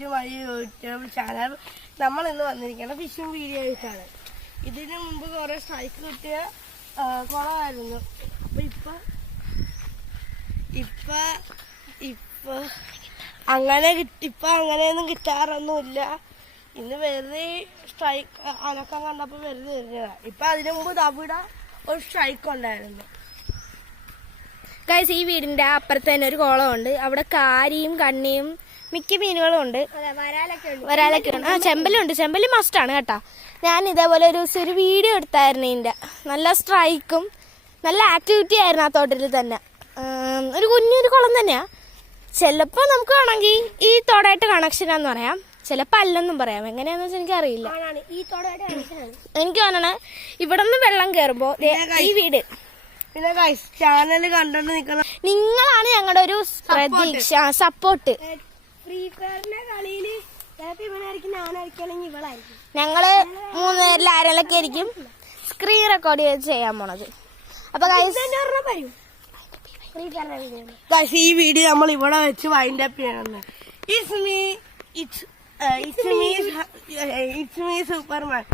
To my YouTube channel. നമ്മൾ ഇന്ന് വന്നിരിക്കുന്നത് ഫിഷിംഗ് വീഡിയോ ആയിട്ടാണ്. ഇതിനു മുമ്പ് കുറെ സ്ട്രൈക്ക് കിട്ടിയ കുളമായിരുന്നു. അപ്പൊ ഇപ്പൊ അങ്ങനെയൊന്നും കിട്ടാറൊന്നുമില്ല. ഇന്ന് വെറുതെ സ്ട്രൈക്ക് അനക്കം കണ്ടപ്പോ വെറുതെ എറിഞ്ഞതാ. ഇപ്പൊ അതിനു മുമ്പ് അവിടെ ഒരു സ്ട്രൈക്ക് ഉണ്ടായിരുന്നു. ഗൈസ്, ഈ വീടിന്റെ അപ്പുറത്ത് തന്നെ ഒരു കുളമുണ്ട്. അവിടെ കാരിയും കണ്ണിയും മിക്ക മീനുകളും ഉണ്ട്, വരാലൊക്കെ ഉണ്ട്. ചെമ്പലുണ്ട്. ചെമ്പലി മസ്റ്റാണ് കേട്ടാ. ഞാൻ ഇതേപോലെ ഒരു വീഡിയോ എടുത്തായിരുന്നു. ഇതിന്റെ നല്ല സ്ട്രൈക്കും നല്ല ആക്ടിവിറ്റി ആയിരുന്നു ആ തോട്ടത്തിൽ തന്നെ. ഒരു കുഞ്ഞൊരു കുളം തന്നെയാ. ചിലപ്പോ നമുക്ക് വേണമെങ്കിൽ ഈ തോടായിട്ട് കണക്ഷനാന്ന് പറയാം, ചിലപ്പോ അല്ലെന്നും പറയാം. എങ്ങനെയാന്ന് വെച്ചാൽ എനിക്കറിയില്ല. എനിക്ക് തോന്നണേ ഇവിടെ നിന്ന് വെള്ളം കയറുമ്പോ ഈ വീട് പിന്നെ ചാനൽ കണ്ടോണ്ട് നിൽക്കണം. നിങ്ങളാണ് ഞങ്ങളുടെ ഒരു പ്രതീക്ഷ, സപ്പോർട്ട്. ഞങ്ങള് 3 പേരിൽ ആരെങ്കിലൊക്കെ ആയിരിക്കും സ്ക്രീൻ റെക്കോർഡ് ചെയ്ത് ചെയ്യാൻ പോണത്. അപ്പൊ ഈ വീഡിയോ നമ്മൾ ഇവിടെ വെച്ച് വൈൻഡ് അപ്പ് ചെയ്യണം. It's me Superman.